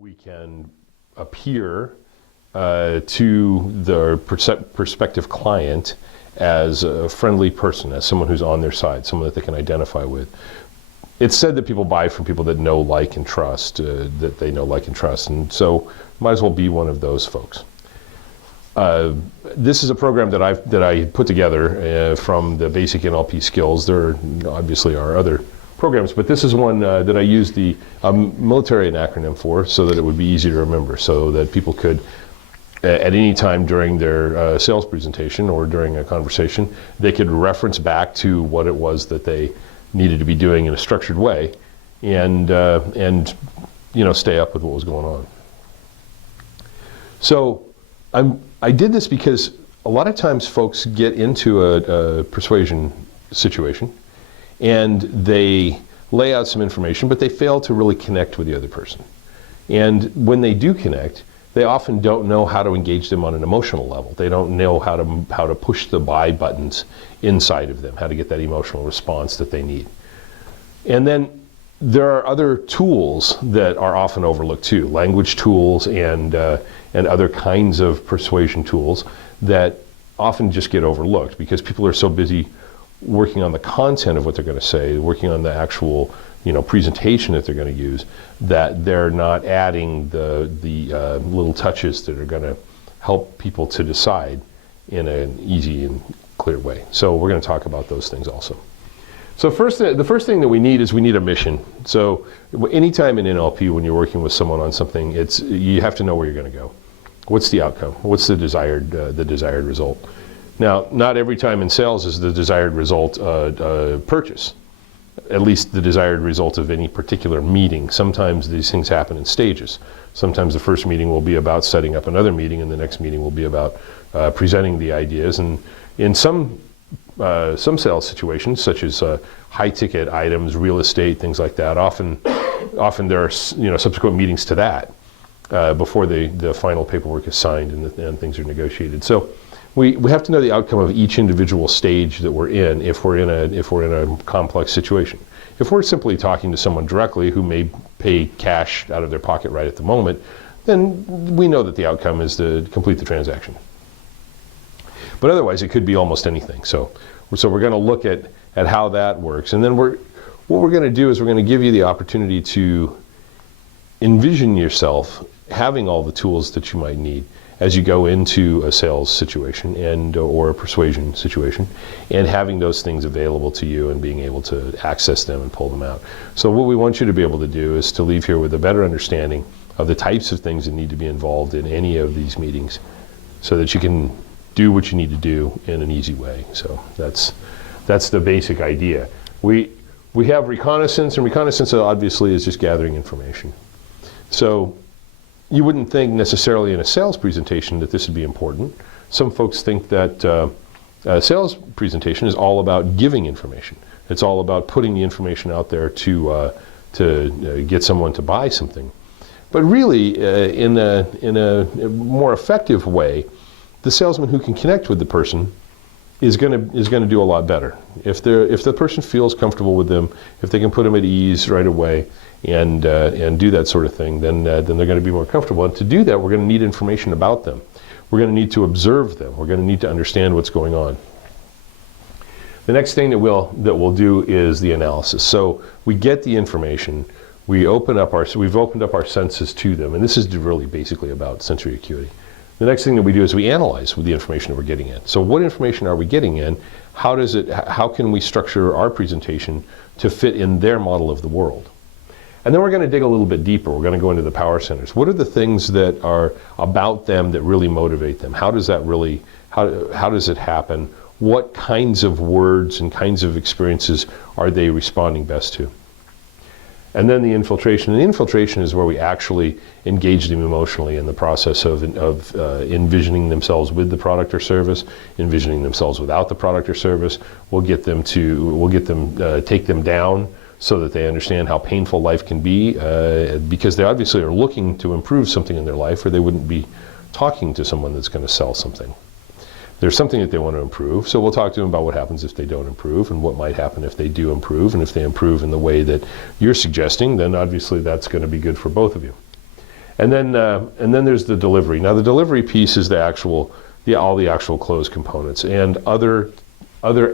We can appear to the prospective client as a friendly person, as someone who's on their side, someone that they can identify with. It's said that people buy from people that know, like, and trust, that they know, like, and trust, and so might as well be one of those folks. This is a program that I put together from the basic NLP skills. There obviously are other programs, but this is one that I used the military acronym for, so that it would be easy to remember, so that people could, at any time during their sales presentation or during a conversation, they could reference back to what it was that they needed to be doing in a structured way, and stay up with what was going on. So I did this because a lot of times folks get into a persuasion situation and they lay out some information, but they fail to really connect with the other person. And when they do connect, they often don't know how to engage them on an emotional level. They don't know how to push the buy buttons inside of them, how to get that emotional response that they need. And then there are other tools that are often overlooked too, language tools and other kinds of persuasion tools that often just get overlooked because people are so busy working on the content of what they're going to say, working on the actual presentation that they're going to use, that they're not adding the little touches that are going to help people to decide in an easy and clear way. So we're going to talk about those things also. So the first thing that we need is we need a mission. So anytime in NLP when you're working with someone on something, you have to know where you're going to go. What's the outcome? What's the desired result? Now, not every time in sales is the desired result purchase, at least the desired result of any particular meeting. Sometimes these things happen in stages. Sometimes the first meeting will be about setting up another meeting, and the next meeting will be about presenting the ideas. And in some sales situations, such as high-ticket items, real estate, things like that, often there are subsequent meetings to that before the final paperwork is signed and things are negotiated. So we have to know the outcome of each individual stage that we're in if we're in a complex situation. If we're simply talking to someone directly who may pay cash out of their pocket right at the moment, then we know that the outcome is to complete the transaction. But otherwise, it could be almost anything. So we're going to look at how that works, and then what we're going to do is we're going to give you the opportunity to envision yourself having all the tools that you might need as you go into a sales situation or a persuasion situation, and having those things available to you and being able to access them and pull them out. So what we want you to be able to do is to leave here with a better understanding of the types of things that need to be involved in any of these meetings, so that you can do what you need to do in an easy way. So that's the basic idea. We have reconnaissance, and reconnaissance obviously is just gathering information. So you wouldn't think necessarily in a sales presentation that this would be important. Some folks think that a sales presentation is all about giving information. It's all about putting the information out there to get someone to buy something. But really, in a more effective way, the salesman who can connect with the person is going to do a lot better. If the person feels comfortable with them, if they can put them at ease right away and do that sort of thing, then they're going to be more comfortable. And to do that, we're going to need information about them. We're going to need to observe them. We're going to need to understand what's going on. The next thing that we'll do is the analysis. So we get the information. We've opened up our senses to them, and this is really basically about sensory acuity. The next thing that we do is we analyze with the information that we're getting in. So what information are we getting in? How can we structure our presentation to fit in their model of the world? And then we're going to dig a little bit deeper. We're going to go into the power centers. What are the things that are about them that really motivate them? How does it happen? What kinds of words and kinds of experiences are they responding best to? And then the infiltration. And the infiltration is where we actually engage them emotionally in the process of envisioning themselves with the product or service, envisioning themselves without the product or service. We'll take them down so that they understand how painful life can be, because they obviously are looking to improve something in their life, or they wouldn't be talking to someone that's going to sell something. There's something that they want to improve, so we'll talk to them about what happens if they don't improve and what might happen if they do improve, and if they improve in the way that you're suggesting, then obviously that's going to be good for both of you. And then there's the delivery. Now the delivery piece is all the actual close components, and other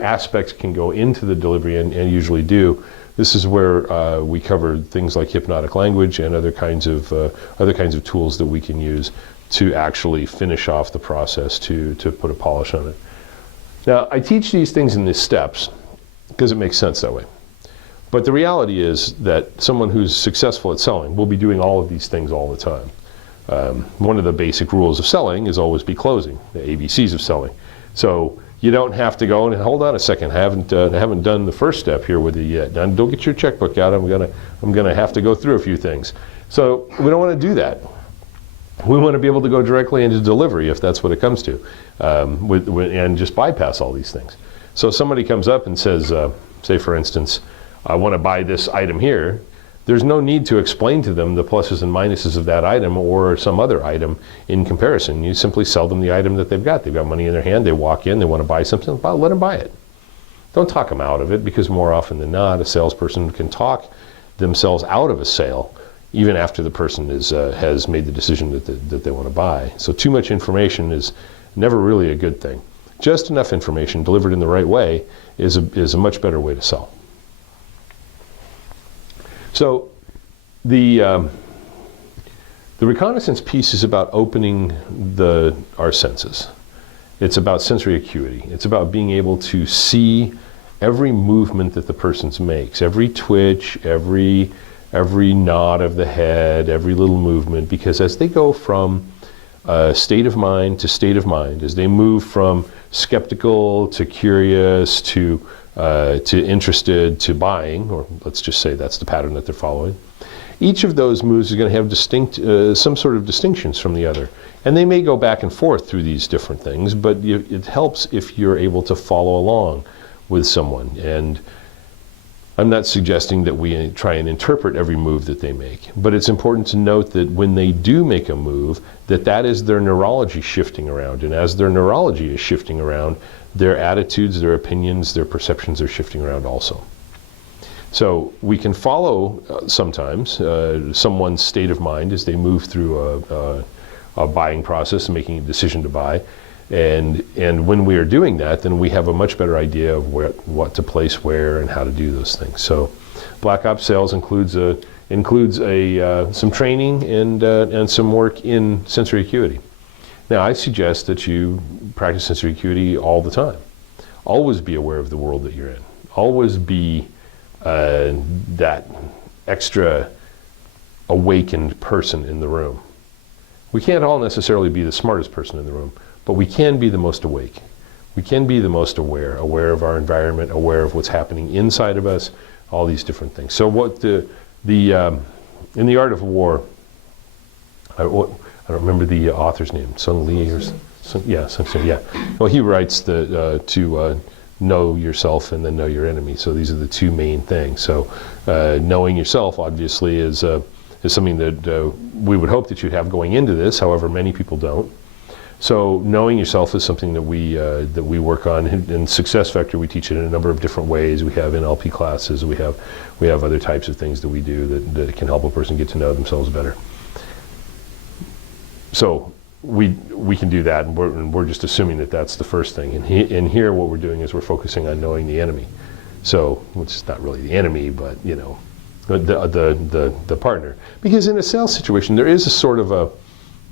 aspects can go into the delivery and usually do. This is where we cover things like hypnotic language and other kinds of tools that we can use to actually finish off the process, to put a polish on it. Now I teach these things in these steps because it makes sense that way. But the reality is that someone who's successful at selling will be doing all of these things all the time. One of the basic rules of selling is always be closing, the ABCs of selling. So you don't have to go and hold on a second. I haven't done the first step here with you yet. Now, don't get your checkbook out. I'm gonna have to go through a few things. So we don't want to do that. We want to be able to go directly into delivery if that's what it comes to, and just bypass all these things. So somebody comes up and says, say for instance, I want to buy this item here. There's no need to explain to them the pluses and minuses of that item or some other item in comparison. You simply sell them the item that they've got. They've got money in their hand, they walk in, they want to buy something, well, let them buy it. Don't talk them out of it, because more often than not, a salesperson can talk themselves out of a sale even after the person has made the decision that they want to buy. So too much information is never really a good thing. Just enough information delivered in the right way is a much better way to sell. So the reconnaissance piece is about opening our senses. It's about sensory acuity. It's about being able to see every movement that the person makes, every twitch, every nod of the head, every little movement, because as they go from state of mind to state of mind, as they move from skeptical to curious to interested to buying, or let's just say that's the pattern that they're following, each of those moves is going to have some sort of distinctions from the other. And they may go back and forth through these different things, but it helps if you're able to follow along with someone. And I'm not suggesting that we try and interpret every move that they make, but it's important to note that when they do make a move, that is their neurology shifting around. And as their neurology is shifting around, their attitudes, their opinions, their perceptions are shifting around also. So we can follow sometimes someone's state of mind as they move through a buying process, making a decision to buy. And when we are doing that, then we have a much better idea of what to place where and how to do those things. So BlackOpsSales includes some training and some work in sensory acuity. Now, I suggest that you practice sensory acuity all the time. Always be aware of the world that you're in. Always be that extra awakened person in the room. We can't all necessarily be the smartest person in the room, but we can be the most awake. We can be the most aware of our environment, aware of what's happening inside of us, all these different things. So what in the Art of War, I don't remember the author's name, Sun Li or Sun, yeah. Well, he writes to know yourself and then know your enemy. So these are the two main things. So knowing yourself obviously is something that we would hope that you'd have going into this. However, many people don't. So knowing yourself is something that we work on. In Success Factor, we teach it in a number of different ways. We have NLP classes. We have other types of things that we do that can help a person get to know themselves better. So we can do that, and we're just assuming that that's the first thing. And here, what we're doing is we're focusing on knowing the enemy. So, which is not really the enemy, but the partner. Because in a sales situation, there is a sort of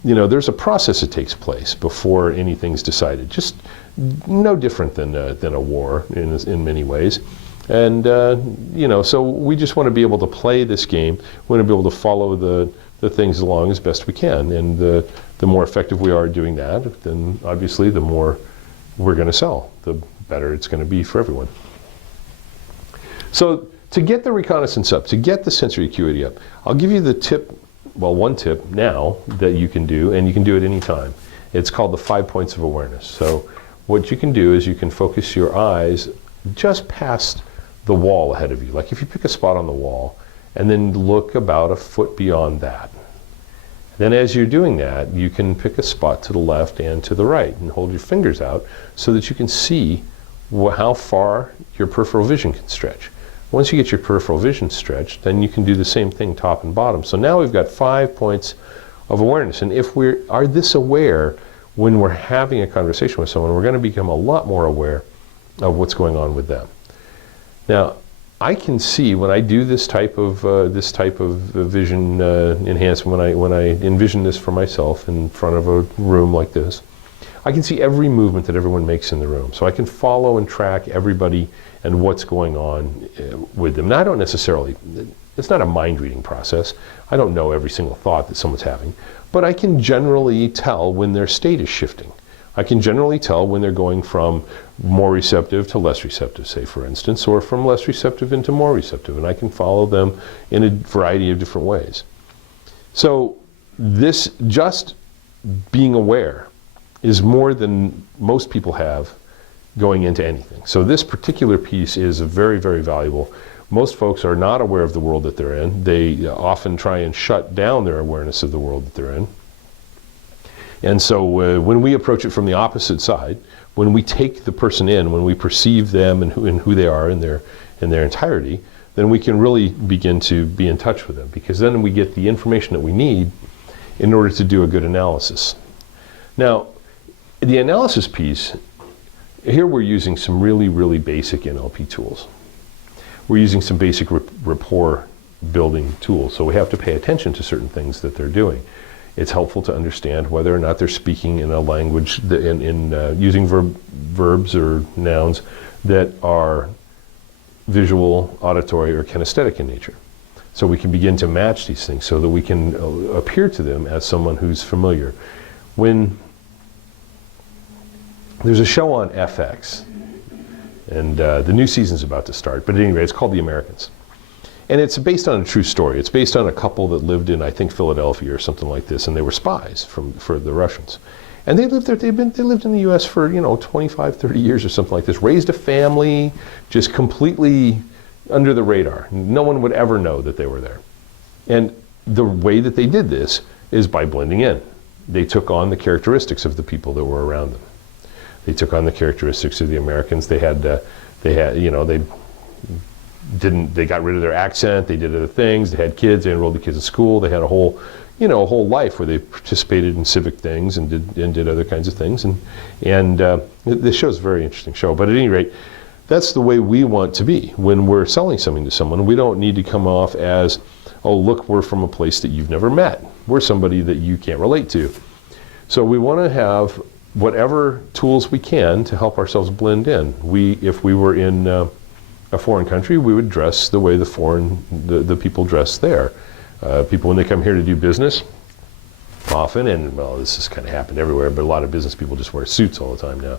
there's a process that takes place before anything's decided. Just no different than a war in many ways. And so we just want to be able to play this game. We want to be able to follow the things along as best we can. And the more effective we are doing that, then obviously the more we're going to sell, the better it's going to be for everyone. So to get the reconnaissance up, to get the sensory acuity up, I'll give you the tip. Well, one tip now that you can do, and you can do it anytime. It's called the 5 points of awareness. So what you can do is you can focus your eyes just past the wall ahead of you. Like if you pick a spot on the wall and then look about a foot beyond that. Then as you're doing that, you can pick a spot to the left and to the right and hold your fingers out so that you can see how far your peripheral vision can stretch. Once you get your peripheral vision stretched, then you can do the same thing top and bottom. So now we've got 5 points of awareness. And if we are this aware when we're having a conversation with someone, we're going to become a lot more aware of what's going on with them. Now, I can see when I do this type of vision enhancement, when I envision this for myself in front of a room like this, I can see every movement that everyone makes in the room. So I can follow and track everybody and what's going on with them. Now, I don't necessarily, it's not a mind reading process. I don't know every single thought that someone's having, but I can generally tell when their state is shifting. I can generally tell when they're going from more receptive to less receptive, say for instance, or from less receptive into more receptive, and I can follow them in a variety of different ways. So this just being aware is more than most people have going into anything. So this particular piece is very, very valuable. Most folks are not aware of the world that they're in. They often try and shut down their awareness of the world that they're in. And so when we approach it from the opposite side, when we take the person in, when we perceive them and who they are in their entirety, then we can really begin to be in touch with them, because then we get the information that we need in order to do a good analysis. Now, the analysis piece, here we're using some really, really basic NLP tools. We're using some basic rapport building tools, so we have to pay attention to certain things that they're doing. It's helpful to understand whether or not they're speaking in a language, using verbs or nouns that are visual, auditory, or kinesthetic in nature. So we can begin to match these things so that we can appear to them as someone who's familiar. When there's a show on FX, and the new season's about to start, but anyway, it's called The Americans. And it's based on a true story. It's based on a couple that lived in, I think, Philadelphia or something like this, and they were spies for the Russians. And they lived there. They lived in the U.S. for 25, 30 years or something like this. Raised a family, just completely under the radar. No one would ever know that they were there. And the way that they did this is by blending in. They took on the characteristics of the people that were around them. They took on the characteristics of the Americans. They got rid of their accent, they did other things, they had kids, they enrolled the kids in school, they had a whole life where they participated in civic things and did other kinds of things. And this show's a very interesting show. But at any rate, that's the way we want to be. When we're selling something to someone, we don't need to come off as, oh, look, we're from a place that you've never met. We're somebody that you can't relate to. So we want to have whatever tools we can to help ourselves blend in. If we were in a foreign country, we would dress the way the people dress there. People, when they come here to do business, often, and well, this has kind of happened everywhere, but a lot of business people just wear suits all the time now.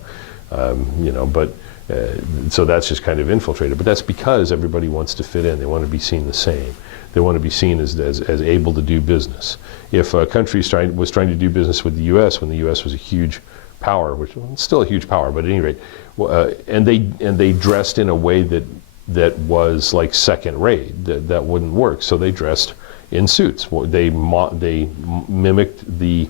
So that's just kind of infiltrated. But that's because everybody wants to fit in. They want to be seen the same. They want to be seen as able to do business. If a country was trying to do business with the U.S. when the U.S. was a huge power, which is still a huge power, but at any rate, and they dressed in a way that was like second rate, that wouldn't work. So they dressed in suits. They mimicked the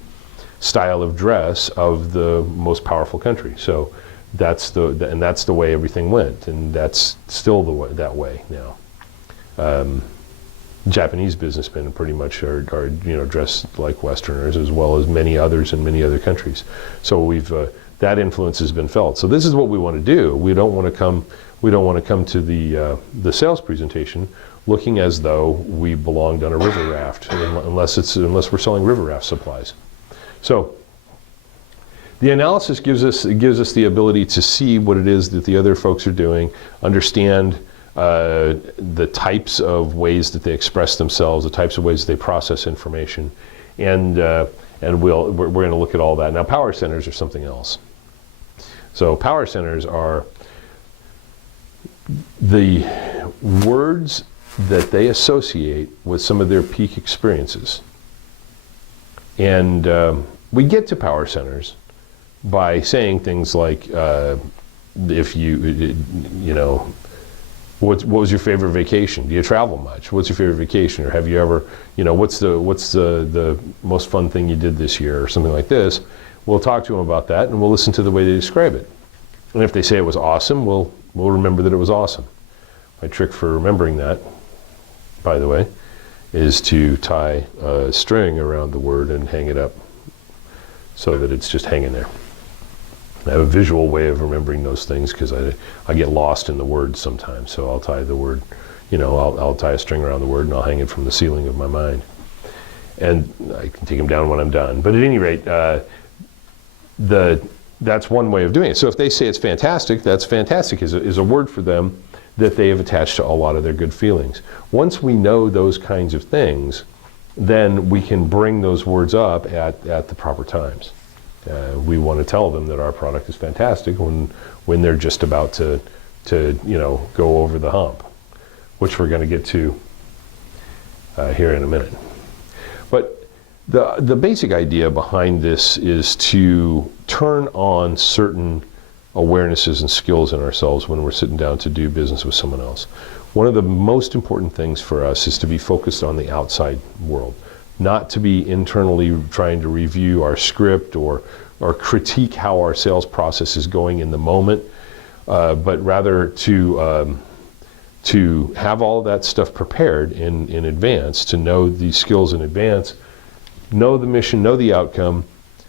style of dress of the most powerful country. So that's the way everything went, and that's still that way now. Japanese businessmen pretty much are dressed like Westerners, as well as many others in many other countries. So that influence has been felt. So this is what we want to do. We don't want to come to the sales presentation looking as though we belonged on a river raft, unless we're selling river raft supplies. So the analysis gives us the ability to see what it is that the other folks are doing, understand the types of ways that they express themselves, the types of ways that they process information, and we're going to look at all that. Now, power centers are something else. So power centers are the words that they associate with some of their peak experiences. And we get to power centers by saying things like, what was your favorite vacation? Do you travel much? What's your favorite vacation? Or have you ever, what's the most fun thing you did this year, or something like this? We'll talk to them about that, and we'll listen to the way they describe it. And if they say it was awesome, we'll remember that it was awesome. My trick for remembering that, by the way, is to tie a string around the word and hang it up so that it's just hanging there. I have a visual way of remembering those things because I get lost in the words sometimes. So I'll tie the word, I'll tie a string around the word and I'll hang it from the ceiling of my mind. And I can take them down when I'm done. But at any rate, that's one way of doing it. So if they say it's fantastic, that's fantastic is a word for them that they have attached to a lot of their good feelings. Once we know those kinds of things, then we can bring those words up at the proper times. We want to tell them that our product is fantastic when they're just about to go over the hump, which we're going to get to here in a minute. But the basic idea behind this is to turn on certain awarenesses and skills in ourselves when we're sitting down to do business with someone else. One of the most important things for us is to be focused on the outside world, not to be internally trying to review our script or critique how our sales process is going in the moment, but rather to have all of that stuff prepared in advance, to know these skills in advance, know the mission, know the outcome,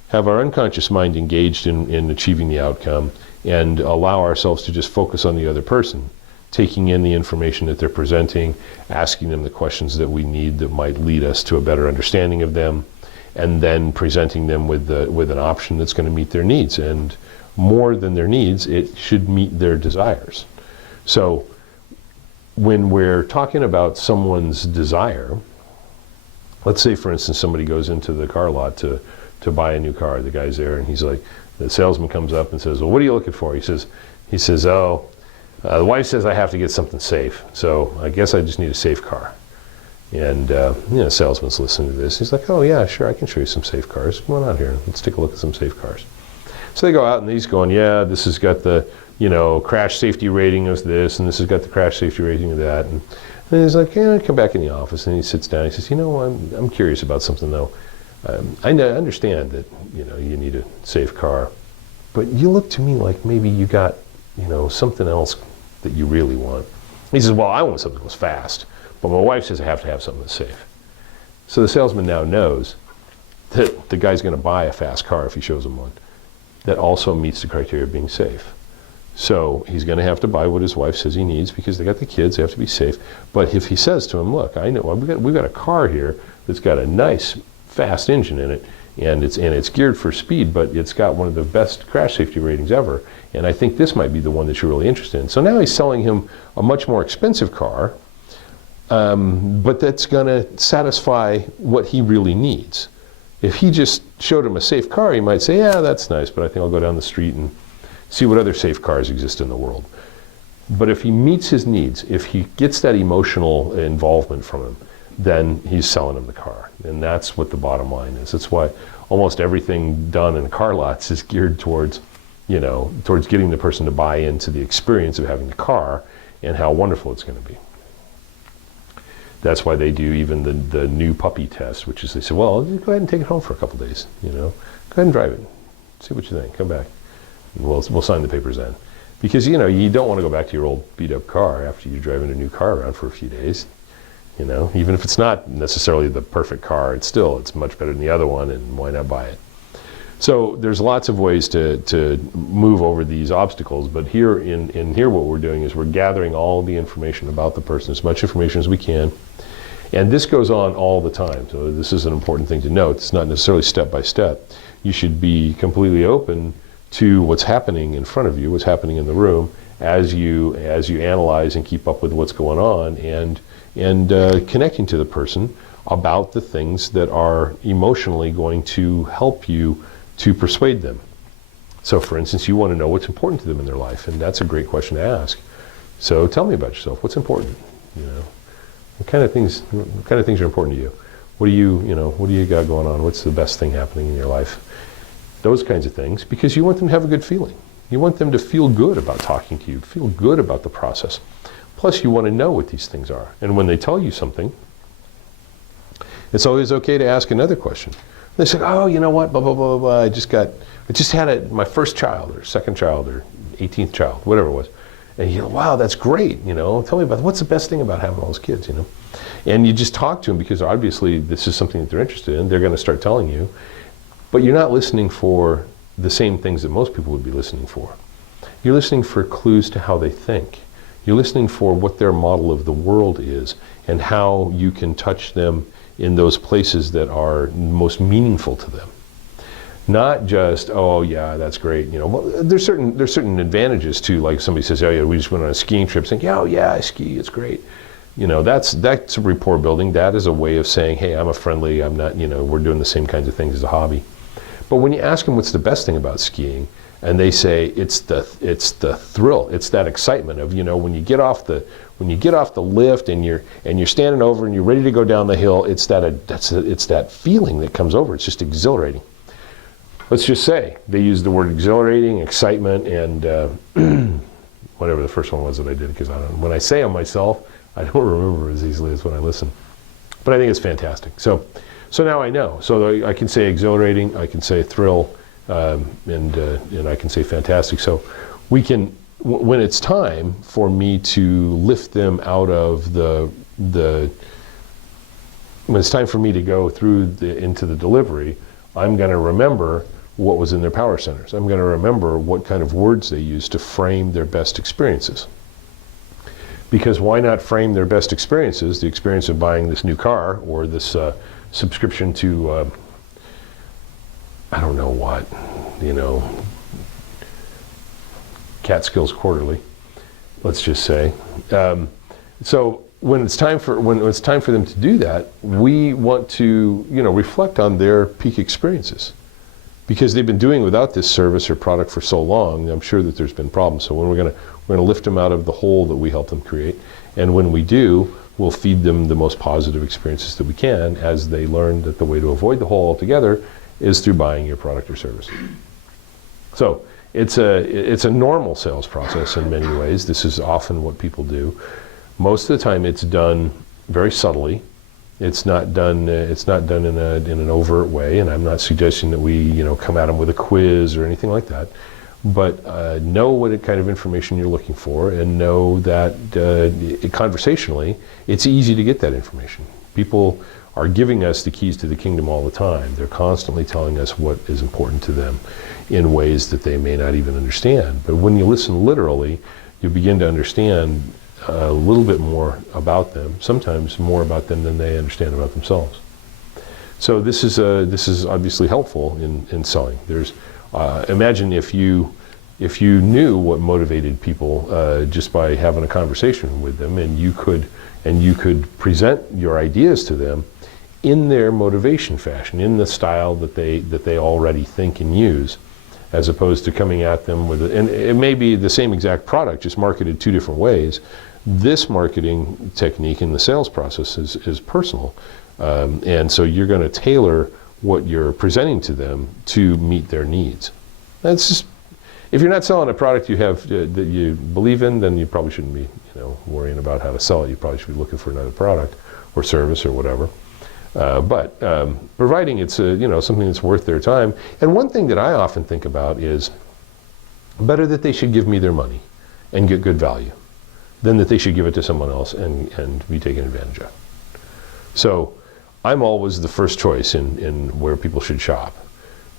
have our unconscious mind engaged in achieving the outcome, and allow ourselves to just focus on the other person, taking in the information that they're presenting, asking them the questions that we need that might lead us to a better understanding of them, and then presenting them with an option that's going to meet their needs. And more than their needs, it should meet their desires. So when we're talking about someone's desire, let's say, for instance, somebody goes into the car lot to buy a new car. The guy's there, and he's like, the salesman comes up and says, well, what are you looking for? He says, the wife says I have to get something safe, so I guess I just need a safe car. And the salesman's listening to this. He's like, oh yeah, sure, I can show you some safe cars. Come on out here, let's take a look at some safe cars. So they go out, and he's going, yeah, this has got the crash safety rating of this, and this has got the crash safety rating of that. And he's like, yeah, come back in the office, and he sits down. He says, I'm curious about something though. I understand that you need a safe car, but you look to me like maybe you got something else that you really want. He says, well, I want something that's fast, but my wife says I have to have something that's safe. So the salesman now knows that the guy's going to buy a fast car if he shows him one that also meets the criteria of being safe. So he's going to have to buy what his wife says he needs because they got the kids, they have to be safe. But if he says to him, look, I know we've got a car here that's got a nice fast engine in it, and it's geared for speed, but it's got one of the best crash safety ratings ever, and I think this might be the one that you're really interested in. So now he's selling him a much more expensive car, but that's going to satisfy what he really needs. If he just showed him a safe car, he might say, yeah, that's nice, but I think I'll go down the street and see what other safe cars exist in the world. But if he meets his needs, if he gets that emotional involvement from him, then he's selling him the car. And that's what the bottom line is. That's why almost everything done in car lots is geared towards getting the person to buy into the experience of having the car and how wonderful it's going to be. That's why they do even the new puppy test, which is they say, well, go ahead and take it home for a couple days. Go ahead and drive it. See what you think. Come back. And we'll sign the papers then. Because, you don't want to go back to your old beat up car after you're driving a new car around for a few days. Even if it's not necessarily the perfect car, it's much better than the other one, and why not buy it? So there's lots of ways to move over these obstacles, but here what we're doing is we're gathering all the information about the person, as much information as we can, and this goes on all the time. So this is an important thing to note. It's not necessarily step by step. You should be completely open to what's happening in front of you, what's happening in the room, as you analyze and keep up with what's going on, and connecting to the person about the things that are emotionally going to help you to persuade them. So for instance, you want to know what's important to them in their life, and that's a great question to ask. So tell me about yourself. What's important? What kind of things are important to you? What do you got going on? What's the best thing happening in your life? Those kinds of things, because you want them to have a good feeling. You want them to feel good about talking to you, feel good about the process. Plus, you want to know what these things are. And when they tell you something, it's always okay to ask another question. They say, oh, you know what, blah, blah, blah, blah, I just had my first child, or second child, or 18th child, whatever it was. And wow, that's great, tell me about what's the best thing about having all those kids, And you just talk to them because obviously this is something that they're interested in. They're going to start telling you, but you're not listening for the same things that most people would be listening for. You're listening for clues to how they think. You're listening for what their model of the world is and how you can touch them in those places that are most meaningful to them. Not just, oh yeah, that's great. You know, well, there's certain advantages to, like somebody says, oh yeah, we just went on a skiing trip, saying, yeah, oh yeah, I ski, it's great. You know, that's a rapport building. That is a way of saying, hey, I'm a friendly, I'm not, you know, we're doing the same kinds of things as a hobby. But when you ask them what's the best thing about skiing, and they say it's the thrill, it's that excitement of, you know, when you get off the lift and you're standing over and you're ready to go down the hill, it's that feeling that comes over. It's just exhilarating. Let's just say they use the word exhilarating, excitement, and whatever the first one was that I did, because when I say them myself, I don't remember as easily as when I listen. But I think it's fantastic. So now I know. So I can say exhilarating, I can say thrill, and I can say fantastic. So we can, when it's time for me to lift them out of when it's time for me to go through into the delivery, I'm going to remember what was in their power centers. I'm going to remember what kind of words they use to frame their best experiences. Because why not frame their best experiences, the experience of buying this new car or this subscription to, I don't know what, you know, Catskills Quarterly, let's just say. So when it's time for them to do that, we want to, you know, reflect on their peak experiences, because they've been doing without this service or product for so long. I'm sure that there's been problems. So when we're going to lift them out of the hole that we help them create, and when we do, we'll feed them the most positive experiences that we can, as they learn that the way to avoid the hole altogether is through buying your product or service. So it's a normal sales process in many ways. This is often what people do. Most of the time, it's done very subtly. It's not done in an overt way, and I'm not suggesting that we, you know, come at them with a quiz or anything like that. But know what kind of information you're looking for, and know that conversationally, it's easy to get that information. People are giving us the keys to the kingdom all the time. They're constantly telling us what is important to them in ways that they may not even understand. But when you listen literally, you begin to understand a little bit more about them, sometimes more about them than they understand about themselves. So this is obviously helpful in selling. There's imagine if you knew what motivated people just by having a conversation with them, and you could present your ideas to them in their motivation fashion, in the style that they already think and use, as opposed to coming at them with and it may be the same exact product, just marketed two different ways. This marketing technique in the sales process is personal, and so you're going to tailor what you're presenting to them to meet their needs. That's just, if you're not selling a product you have that you believe in, then you probably shouldn't be, you know, worrying about how to sell it. You probably should be looking for another product or service or whatever. But providing it's you know, something that's worth their time. And one thing that I often think about is better that they should give me their money and get good value than that they should give it to someone else and be taken advantage of. So I'm always the first choice in where people should shop.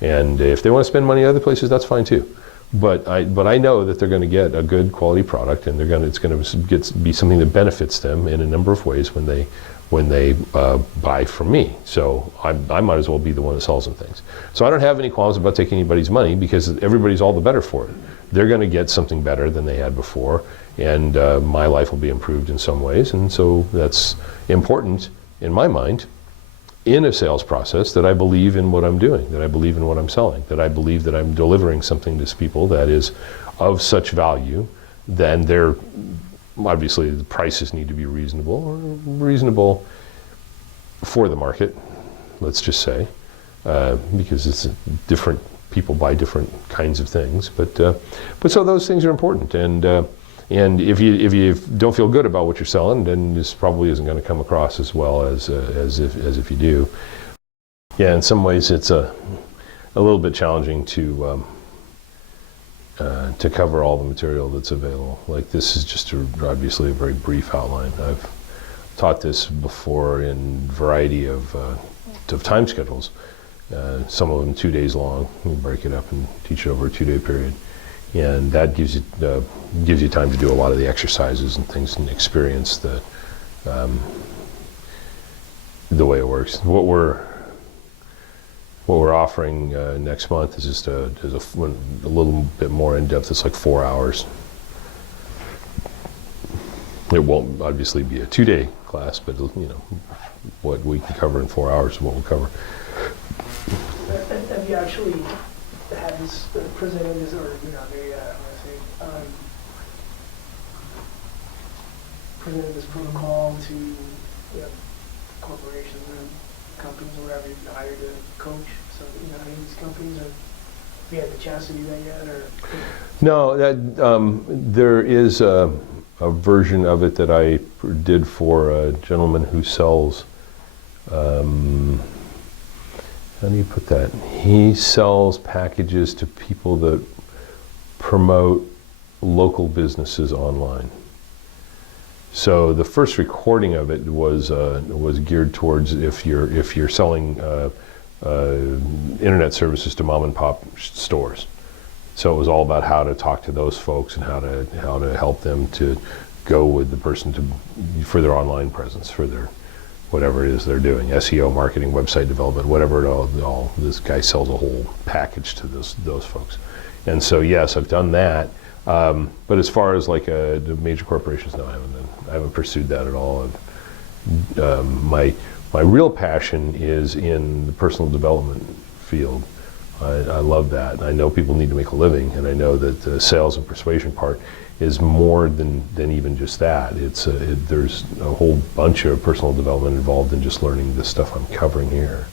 And if they want to spend money other places, that's fine too. But I know that they're going to get a good quality product, and it's going to be something that benefits them in a number of ways when they buy from me. So I might as well be the one that sells them things. So I don't have any qualms about taking anybody's money, because everybody's all the better for it. They're going to get something better than they had before, and my life will be improved in some ways. And so that's important in my mind in a sales process, that I believe in what I'm doing, that I believe in what I'm selling, that I believe that I'm delivering something to people that is of such value. Then obviously the prices need to be reasonable, or reasonable for the market, let's just say, because it's different, people buy different kinds of things. But so those things are important, and if you don't feel good about what you're selling, then this probably isn't going to come across as well as if you do. Yeah, in some ways it's a little bit challenging to cover all the material that's available. Like, this is just obviously a very brief outline. I've taught this before in a variety of time schedules. Some of them 2 days long. We break it up and teach it over a 2-day period, and that gives you time to do a lot of the exercises and things and experience the way it works. What we're offering next month is just a little bit more in depth. It's like 4 hours. It won't obviously be a 2-day class, but what we can cover in 4 hours is what we'll cover. Have you actually had this presented as, or presented this protocol to corporations or companies or whatever? You've hired a coach, so any of these companies, or have you had the chance to do that yet? Or no, there is a version of it that I did for a gentleman who sells. How do you put that? He sells packages to people that promote local businesses online. So the first recording of it was geared towards if you're selling internet services to mom and pop stores. So it was all about how to talk to those folks and how to help them to go with the person for their online presence, for their whatever it is they're doing, SEO, marketing, website development, whatever it all. This guy sells a whole package to those folks. And so yes, I've done that. But as far as like the major corporations, no, I haven't pursued that at all. My real passion is in the personal development field. I love that. I know people need to make a living, and I know that the sales and persuasion part is more than even just that. There's a whole bunch of personal development involved in just learning the stuff I'm covering here.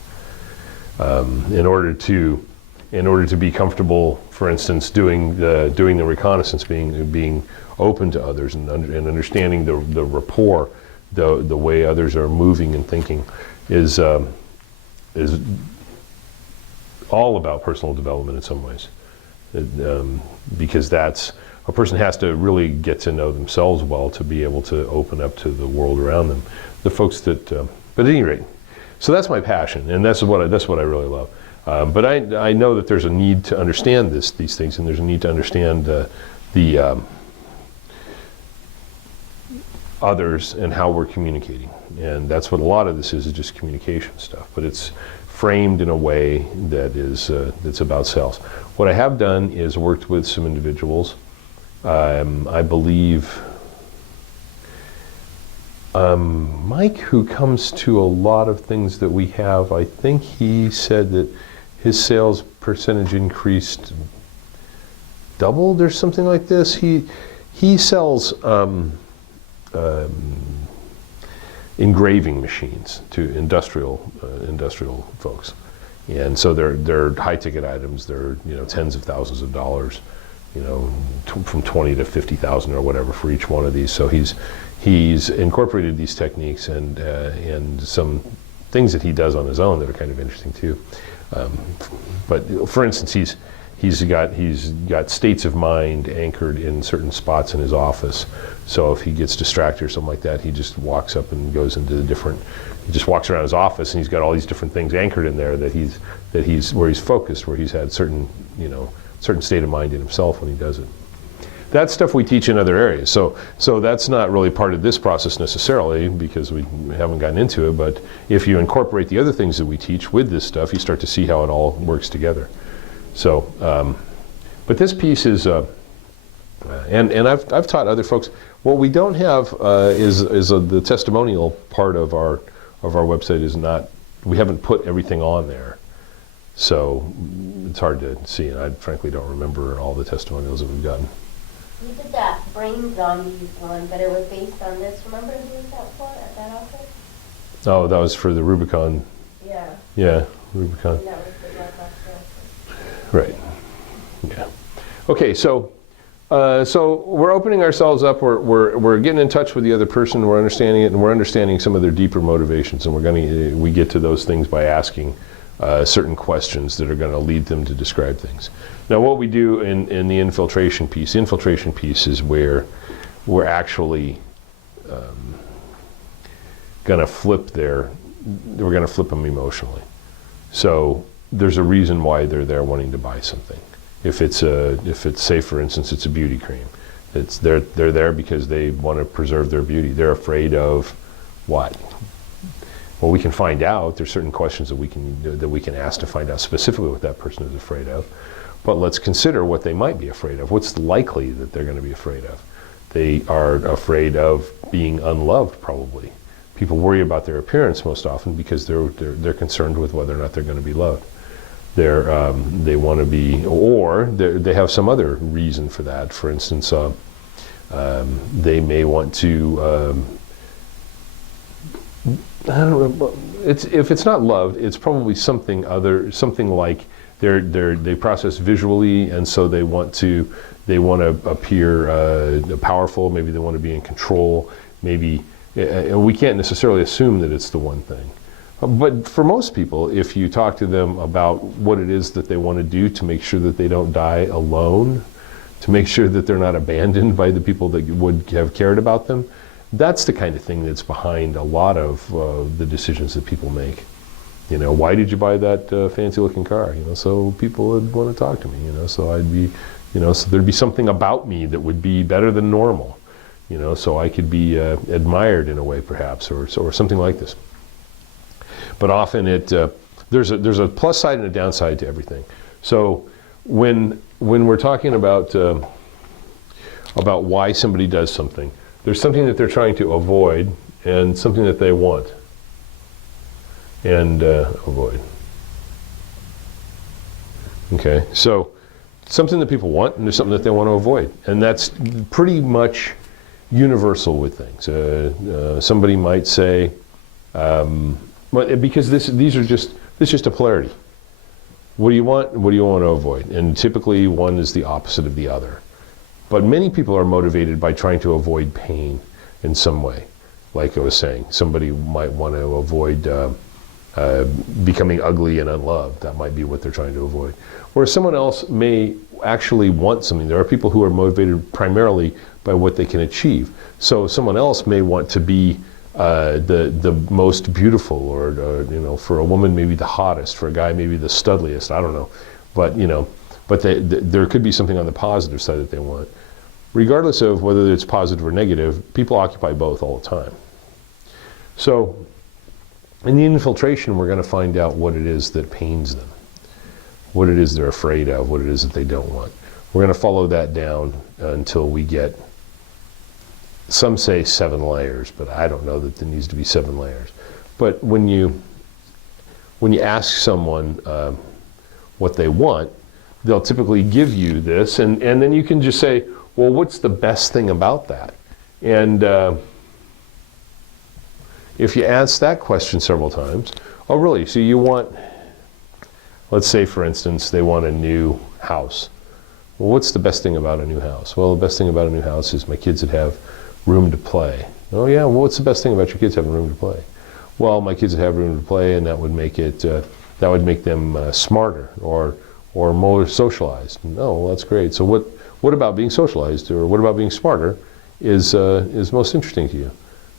In order to be comfortable, for instance, doing the reconnaissance, being open to others and understanding the rapport, the way others are moving and thinking, is all about personal development in some ways, because a person has to really get to know themselves well to be able to open up to the world around them. The folks that, but at any rate, so that's my passion, and that's what I really love. But I know that there's a need to understand these things, and there's a need to understand the others and how we're communicating, and that's what a lot of this is just communication stuff. But it's framed in a way that is that's about sales. What I have done is worked with some individuals. I believe Mike, who comes to a lot of things that we have, I think he said that his sales percentage increased, doubled or something like this. He sells engraving machines to industrial folks, and so they're high ticket items. They're tens of thousands of dollars, from 20 to 50,000 or whatever for each one of these. So he's incorporated these techniques and some things that he does on his own that are kind of interesting too. But for instance, he's got states of mind anchored in certain spots in his office. So if he gets distracted or something like that, he just walks up and goes into he just walks around his office, and he's got all these different things anchored in there that he's where he's focused, where he's had certain state of mind in himself when he does it. That's stuff we teach in other areas. So that's not really part of this process necessarily, because we haven't gotten into it, but if you incorporate the other things that we teach with this stuff, you start to see how it all works together. So, but this piece is, and I've taught other folks. What we don't have is the testimonial part of our website is not. We haven't put everything on there, so it's hard to see. And I frankly don't remember all the testimonials that we've gotten. You did that Brain Zombies one, but it was based on this. Remember who was that for at that office? Oh, that was for the Rubicon. Yeah. Yeah, Rubicon. And that was the BlackOpsSales. Right. Yeah. Okay, so we're opening ourselves up. We're getting in touch with the other person. We're understanding it, and we're understanding some of their deeper motivations. And we get to those things by asking certain questions that are going to lead them to describe things. Now, what we do in the infiltration piece is where we're actually going to flip we're going to flip them emotionally. So there's a reason why they're there wanting to buy something. If it's say for instance it's a beauty cream, they're there because they want to preserve their beauty. They're afraid of what? Well, we can find out. There's certain questions that we can ask to find out specifically what that person is afraid of. But let's consider what they might be afraid of. What's likely that they're going to be afraid of? They are afraid of being unloved, probably. People worry about their appearance most often because they're concerned with whether or not they're going to be loved. They want to be, or they have some other reason for that. For instance, they may want to. I don't know. If it's not loved, it's probably something other, something like they process visually, and so they want to appear powerful. Maybe they want to be in control. Maybe we can't necessarily assume that it's the one thing. But for most people, if you talk to them about what it is that they want to do to make sure that they don't die alone, to make sure that they're not abandoned by the people that would have cared about them, that's the kind of thing that's behind a lot of the decisions that people make. You know, why did you buy that fancy-looking car? You know, so people would want to talk to me. You know, so I'd be, you know, so there'd be something about me that would be better than normal. You know, so I could be admired in a way, perhaps, or something like this. But often there's a plus side and a downside to everything. So when we're talking about why somebody does something, there's something that they're trying to avoid and something that they want and avoid. Okay, so something that people want and there's something that they want to avoid, and that's pretty much universal with things. Somebody might say, because this is just a polarity. What do you want? What do you want to avoid? And typically one is the opposite of the other. But many people are motivated by trying to avoid pain in some way. Like I was saying, somebody might want to avoid becoming ugly and unloved. That might be what they're trying to avoid. Or someone else may actually want something. There are people who are motivated primarily by what they can achieve. So someone else may want to be the most beautiful, or you know, for a woman maybe the hottest, for a guy maybe the studliest. I don't know, but you know, but there could be something on the positive side that they want. Regardless of whether it's positive or negative, people occupy both all the time. So in the infiltration, we're going to find out what it is that pains them, what it is they're afraid of, what it is that they don't want. We're going to follow that down until we get, some say 7 layers, but I don't know that there needs to be 7 layers. But when you ask someone what they want, they'll typically give you this, and then you can just say, well, what's the best thing about that? And if you ask that question several times, oh really, so you want, let's say for instance, they want a new house. Well, what's the best thing about a new house? Well, the best thing about a new house is my kids would have room to play. Oh yeah, well, what's the best thing about your kids having room to play? Well, my kids would have room to play, and that would make it, that would make them smarter or more socialized. No, well, that's great. So what about being socialized, or what about being smarter is most interesting to you?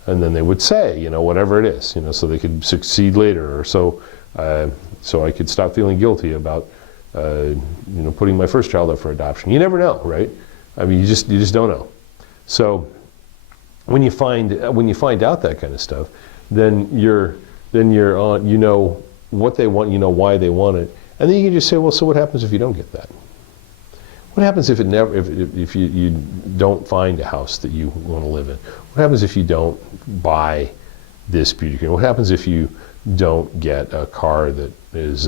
And then they would say, you know, whatever it is, you know, so they could succeed later, or so I could stop feeling guilty about you know, putting my first child up for adoption. You never know, right? I mean, you just don't know. So when you find out that kind of stuff, then you're on, you know what they want, you know why they want it, and then you can just say, well, so what happens if you don't get that? What happens if if you don't find a house that you want to live in? What happens if you don't buy this beauty cream? What happens if you don't get a car that is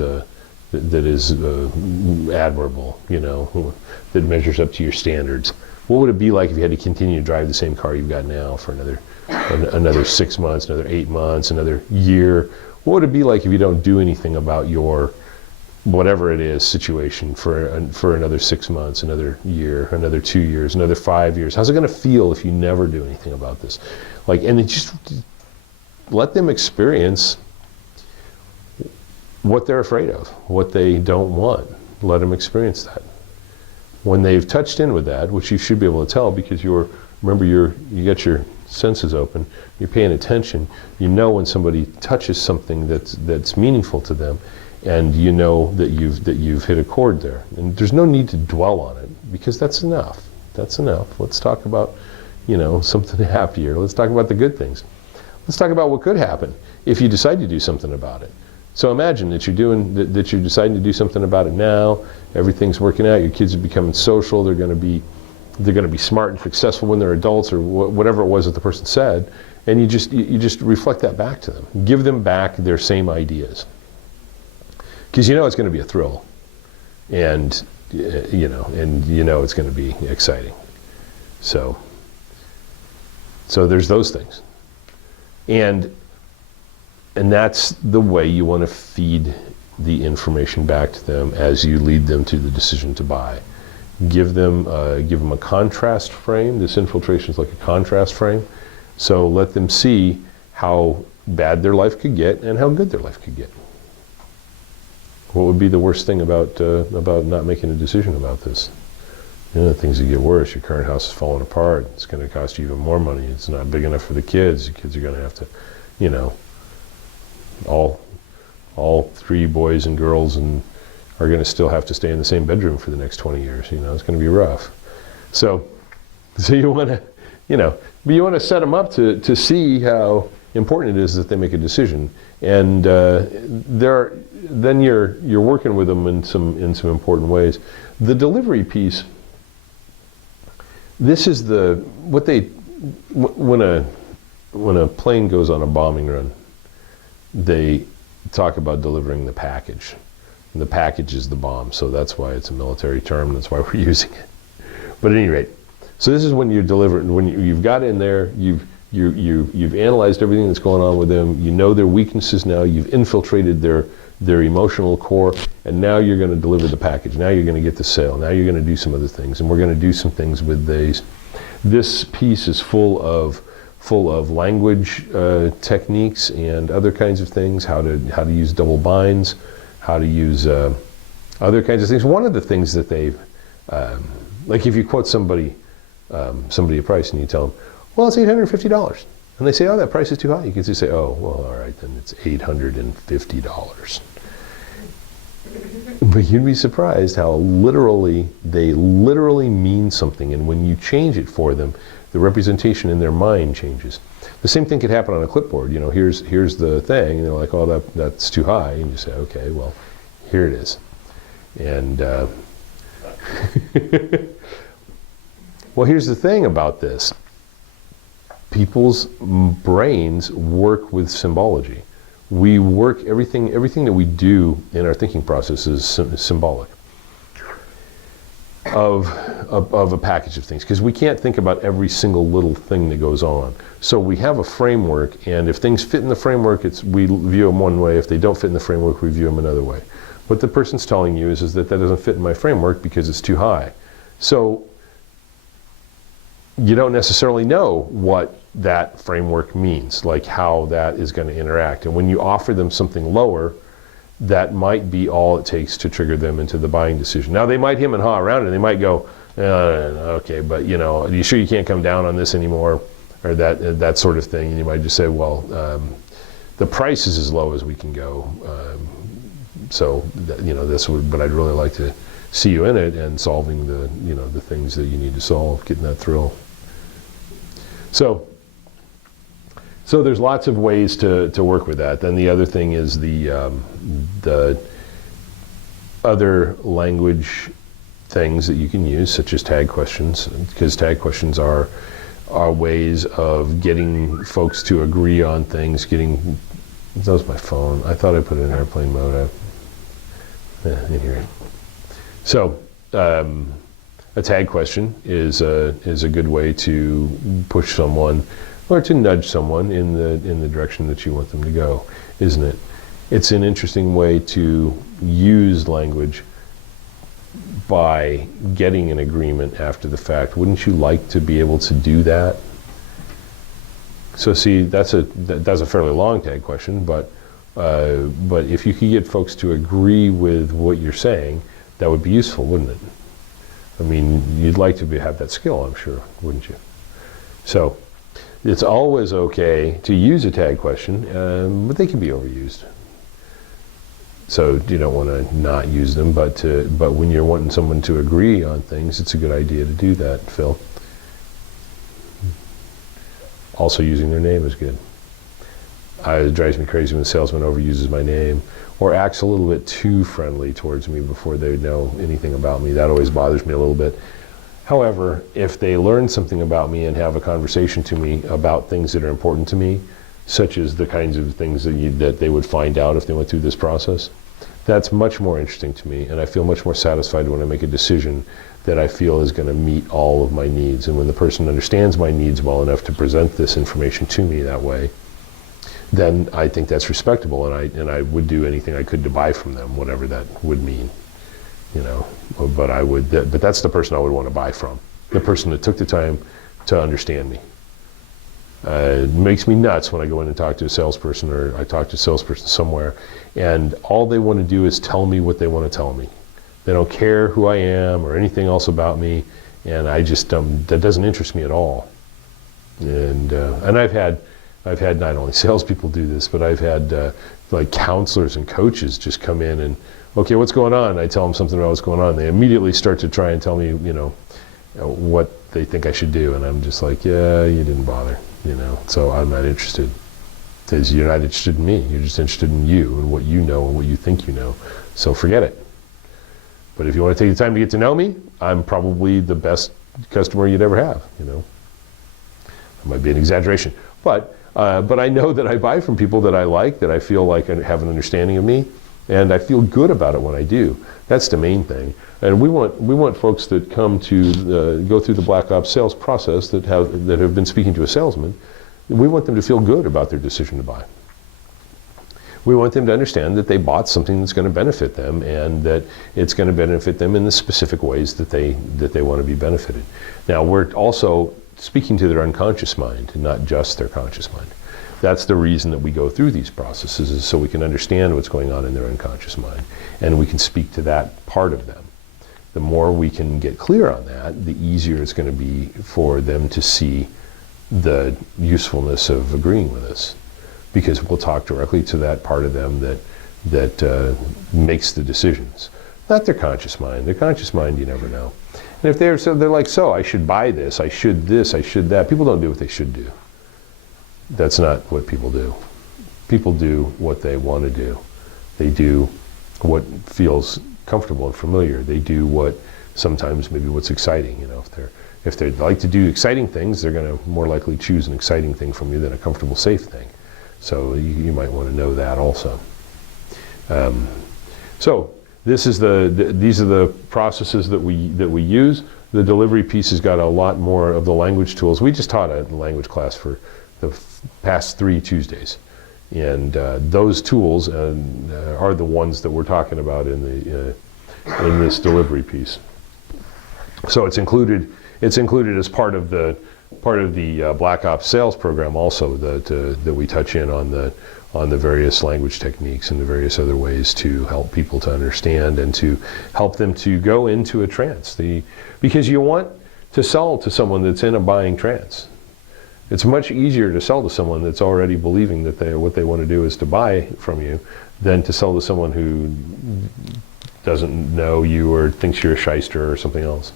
admirable, you know, that measures up to your standards? What would it be like if you had to continue to drive the same car you've got now for another 6 months, another 8 months, another year? What would it be like if you don't do anything about your whatever it is situation for another 6 months, another year, another 2 years, another 5 years? How's it going to feel if you never do anything about this? Like, and just let them experience what they're afraid of, what they don't want. Let them experience that. When they've touched in with that, which you should be able to tell because remember you got your senses open, you're paying attention, you know when somebody touches something that's meaningful to them, and you know that you've hit a chord there. And there's no need to dwell on it, because that's enough. That's enough. Let's talk about, something happier. Let's talk about the good things. Let's talk about what could happen if you decide to do something about it. So imagine that you're deciding to do something about it now. Everything's working out. Your kids are becoming social. They're going to be smart and successful when they're adults, or whatever it was that the person said. And you just reflect that back to them. Give them back their same ideas, because it's going to be a thrill, and it's going to be exciting. So there's those things, and that's the way you want to feed the information back to them as you lead them to the decision to buy. Give them a contrast frame. This infiltration is like a contrast frame. So let them see how bad their life could get and how good their life could get. What would be the worst thing about not making a decision about this? Things that get worse. Your current house is falling apart. It's going to cost you even more money. It's not big enough for the kids. The kids are going to have to, all 3 boys and girls are going to still have to stay in the same bedroom for the next 20 years. It's going to be rough. So you want to, but you want to set them up to see how important it is that they make a decision, and then you're working with them in some important ways. The delivery piece. This is when a plane goes on a bombing run, they talk about delivering the package. And the package is the bomb, so that's why it's a military term. That's why we're using it. But at any rate, so this is when you're delivering. When you've got in there, you've analyzed everything that's going on with them. You know their weaknesses now. You've infiltrated their emotional core, and now you're going to deliver the package. Now you're going to get the sale. Now you're going to do some other things, and we're going to do some things with these. This piece is full of language techniques and other kinds of things. How to use double binds, how to use other kinds of things. One of the things that they've like if you quote somebody a price and you tell them, well, it's $850. And they say, oh, that price is too high. You can just say, oh, well, all right, then it's $850. But you'd be surprised how they literally mean something. And when you change it for them, the representation in their mind changes. The same thing could happen on a clipboard. Here's the thing. And they're like, oh, that's too high. And you say, okay, well, here it is. And well, here's the thing about this. People's brains work with symbology. We work everything that we do in our thinking process is symbolic of a package of things, because we can't think about every single little thing that goes on. So we have a framework, and if things fit in the framework, we view them one way. If they don't fit in the framework, we view them another way. What the person's telling you is that doesn't fit in my framework because it's too high. So you don't necessarily know what that framework means, like how that is going to interact. And when you offer them something lower, that might be all it takes to trigger them into the buying decision. Now, they might hem and haw around it, and they might go, okay, but are you sure you can't come down on this anymore, or that sort of thing. And you might just say, well, the price is as low as we can go, this would, but I'd really like to see you in it and solving the things that you need to solve, getting that thrill. So there's lots of ways to work with that. Then the other thing is the other language things that you can use, such as tag questions, because tag questions are ways of getting folks to agree on things. That was my phone. I thought I put it in airplane mode. In here. So a tag question is a good way to push someone or to nudge someone in the direction that you want them to go, isn't it? It's an interesting way to use language by getting an agreement after the fact. Wouldn't you like to be able to do that? So see, that's a fairly long tag question, but if you could get folks to agree with what you're saying, that would be useful, wouldn't it? I mean, you'd like to have that skill, I'm sure, wouldn't you? So It's always okay to use a tag question, but they can be overused. So you don't want to not use them, but when you're wanting someone to agree on things, it's a good idea to do that, Phil. Also, using their name is good. It drives me crazy when a salesman overuses my name or acts a little bit too friendly towards me before they know anything about me. That always bothers me a little bit. However, if they learn something about me and have a conversation to me about things that are important to me, such as the kinds of things that they would find out if they went through this process, that's much more interesting to me, and I feel much more satisfied when I make a decision that I feel is going to meet all of my needs. And when the person understands my needs well enough to present this information to me that way, then I think that's respectable, and I would do anything I could to buy from them, whatever that would mean, you know. But that's the person I would want to buy from, the person that took the time to understand me. It makes me nuts when I go in and talk to a salesperson, or I talk to a salesperson somewhere, and all they want to do is tell me what they want to tell me. They don't care who I am or anything else about me, and I just that doesn't interest me at all. And I've had not only salespeople do this, but I've had like counselors and coaches just come in and, okay, what's going on? I tell them something about what's going on. They immediately start to try and tell me, you know, what they think I should do, and I'm just like, yeah, you didn't bother, you know. So I'm not interested, because you're not interested in me. You're just interested in you and what you know and what you think you know. So forget it. But if you want to take the time to get to know me, I'm probably the best customer you'd ever have, you know. It might be an exaggeration, but I know that I buy from people that I like, that I feel like have an understanding of me, and I feel good about it when I do. That's the main thing. And we want folks that come to go through the BlackOpsSales process that have been speaking to a salesman. We want them to feel good about their decision to buy. We want them to understand that they bought something that's going to benefit them, and that it's going to benefit them in the specific ways that they want to be benefited. Now, we're also speaking to their unconscious mind, and not just their conscious mind. That's the reason that we go through these processes, is so we can understand what's going on in their unconscious mind, and we can speak to that part of them. The more we can get clear on that, the easier it's going to be for them to see the usefulness of agreeing with us, because we'll talk directly to that part of them that makes the decisions, not their conscious mind. Their conscious mind, you never know. And if they're like, so I should buy this, I should that. People don't do what they should do. That's not what people do. People do what they want to do. They do what feels comfortable and familiar. They do what sometimes maybe what's exciting. You know, if they like to do exciting things, they're going to more likely choose an exciting thing from you than a comfortable, safe thing. So you might want to know that also. So these are the processes that we use. The delivery piece has got a lot more of the language tools. We just taught a language class for the past 3 Tuesdays, and those tools are the ones that we're talking about in this delivery piece. So it's included as part of the BlackOpsSales program also, that we touch in on the various language techniques and the various other ways to help people to understand and to help them to go into a trance. Because you want to sell to someone that's in a buying trance. It's much easier to sell to someone that's already believing that what they want to do is to buy from you, than to sell to someone who doesn't know you or thinks you're a shyster or something else.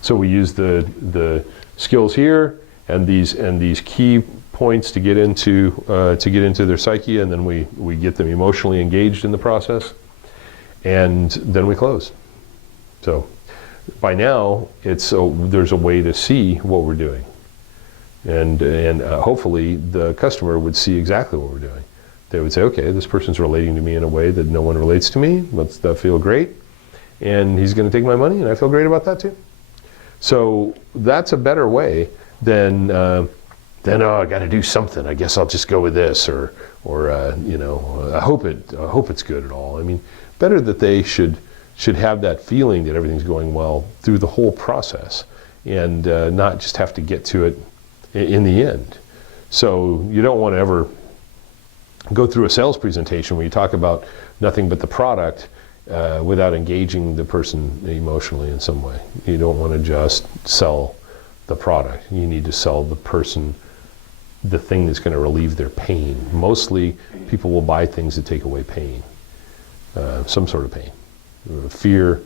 So we use the skills here and these key points to get into their psyche, and then we get them emotionally engaged in the process, and then we close. So by now there's a way to see what we're doing, and hopefully the customer would see exactly what we're doing. They would say, okay, this person's relating to me in a way that no one relates to me. That feel great, and he's going to take my money, and I feel great about that too. So that's a better way than oh, I got to do something. I guess I'll just go with this, or you know, I hope it's good at all. I mean, better that they should have that feeling that everything's going well through the whole process, and not just have to get to it in the end. So you don't want to ever go through a sales presentation where you talk about nothing but the product without engaging the person emotionally in some way. You don't want to just sell the product. You need to sell the person the thing that's going to relieve their pain. Mostly, people will buy things that take away pain, some sort of pain, fear,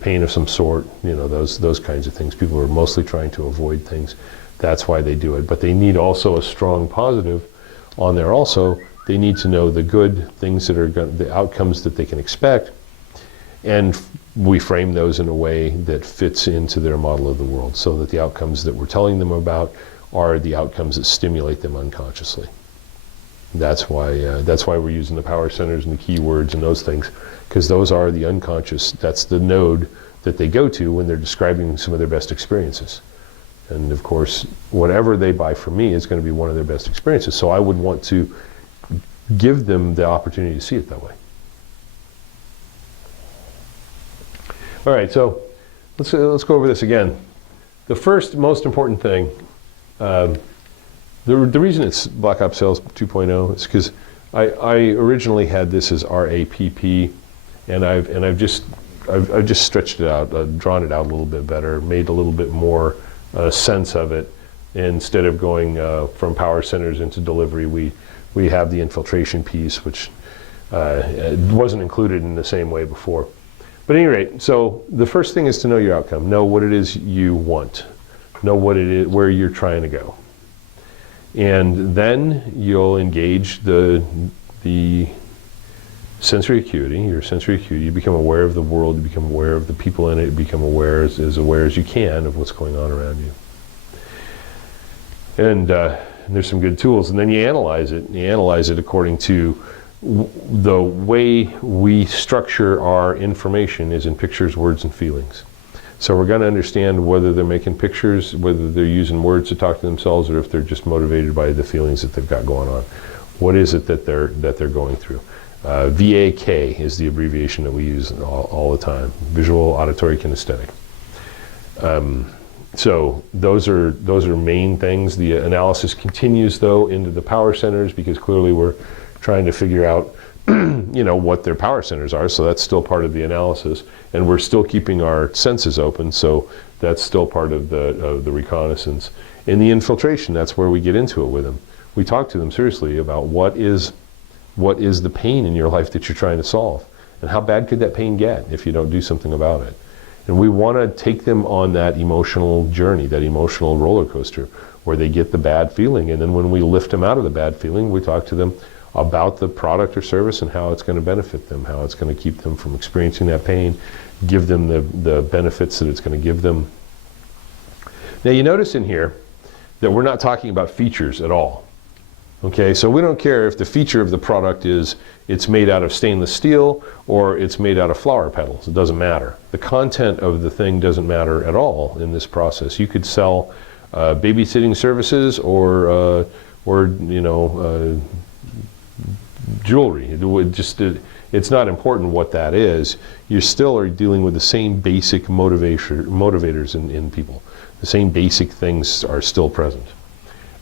pain of some sort. Those kinds of things. People are mostly trying to avoid things. That's why they do it. But they need also a strong positive on there. Also, they need to know the good things that are the outcomes that they can expect, and we frame those in a way that fits into their model of the world, so that the outcomes that we're telling them about are the outcomes that stimulate them unconsciously. That's why we're using the power centers and the keywords and those things, because those are the unconscious. That's the node that they go to when they're describing some of their best experiences. And of course, whatever they buy from me is going to be one of their best experiences. So I would want to give them the opportunity to see it that way. All right, so let's go over this again. The first most important thing, the reason it's BlackOpsSales 2.0 is because I originally had this as RAPP, and I've just stretched it out, drawn it out a little bit better, made a little bit more sense of it. Instead of going from power centers into delivery, we have the infiltration piece, which wasn't included in the same way before. But at any rate, so the first thing is to know your outcome. Know what it is you want. Know what it is, where you're trying to go. And then you'll engage the sensory acuity, your sensory acuity. You become aware of the world, you become aware of the people in it, you become aware as aware as you can of what's going on around you. And there's some good tools. And then you analyze it. You analyze it according to the way we structure our information is in pictures, words, and feelings. So we're going to understand whether they're making pictures, whether they're using words to talk to themselves, or if they're just motivated by the feelings that they've got going on. What is it that they're going through? VAK is the abbreviation that we use all the time: visual, auditory, kinesthetic. So those are main things. The analysis continues though into the power centers, because clearly we're trying to figure out what their power centers are, so that's still part of the analysis, and we're still keeping our senses open, so that's still part of the reconnaissance. In the infiltration, that's where we get into it with them. We talk to them seriously about what is the pain in your life that you're trying to solve, and how bad could that pain get if you don't do something about it. And we want to take them on that emotional journey, that emotional roller coaster, where they get the bad feeling, and then when we lift them out of the bad feeling, we talk to them about the product or service and how it's going to benefit them, how it's going to keep them from experiencing that pain, give them the benefits that it's going to give them. Now you notice in here that we're not talking about features at all. Okay, so we don't care if the feature of the product is it's made out of stainless steel or it's made out of flower petals. It doesn't matter. The content of the thing doesn't matter at all in this process. You could sell babysitting services or jewelry. It's not important what that is. You still are dealing with the same basic motivators in people. The same basic things are still present,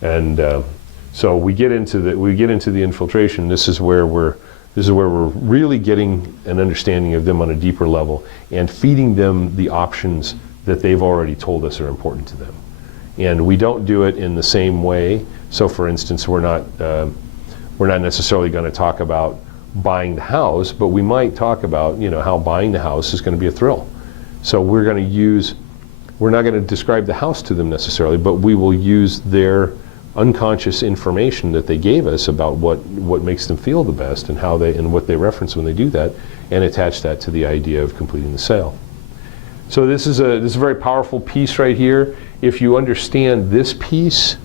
and so we get into the infiltration. This is where we're really getting an understanding of them on a deeper level and feeding them the options that they've already told us are important to them. And we don't do it in the same way. So, for instance, we're not necessarily going to talk about buying the house, but we might talk about how buying the house is going to be a thrill. So we're not going to describe the house to them necessarily, but we will use their unconscious information that they gave us about what makes them feel the best and what they reference when they do that, and attach that to the idea of completing the sale. So this is a very powerful piece right here. If you understand this piece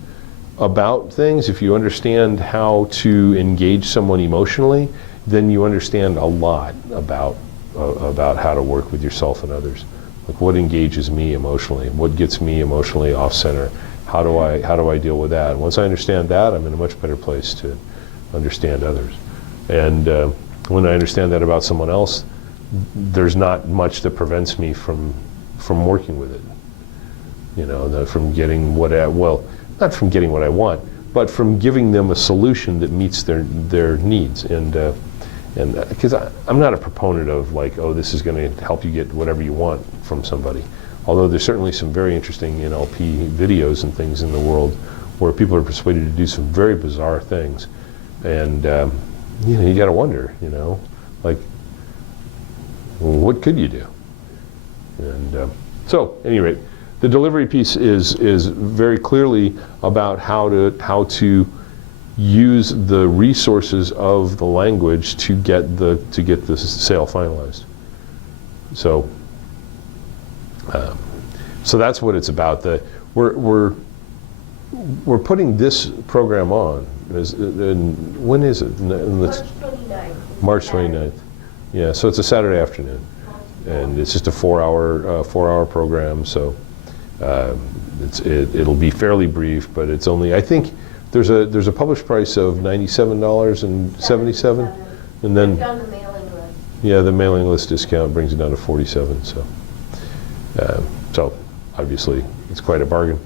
about things, if you understand how to engage someone emotionally, then you understand a lot about how to work with yourself and others. Like, what engages me emotionally? What gets me emotionally off center? How do I deal with that? Once I understand that, I'm in a much better place to understand others. And when I understand that about someone else, there's not much that prevents me from working with it. From getting not from getting what I want, but from giving them a solution that meets their needs. And because I'm not a proponent of like, oh, this is going to help you get whatever you want from somebody. Although there's certainly some very interesting NLP videos and things in the world where people are persuaded to do some very bizarre things, and you got to wonder, like, well, what could you do? And so, at any rate, the delivery piece is very clearly about how to use the resources of the language to get the sale finalized. So that's what it's about. We're putting this program on. When is it? March 29th. March 29th. Yeah, so it's a Saturday afternoon, and it's just a 4-hour program. So it'll be fairly brief, but it's only, I think there's a published price of $97.77, and then It's on the mailing list. yeah, the mailing list discount brings it down to $47. So obviously it's quite a bargain.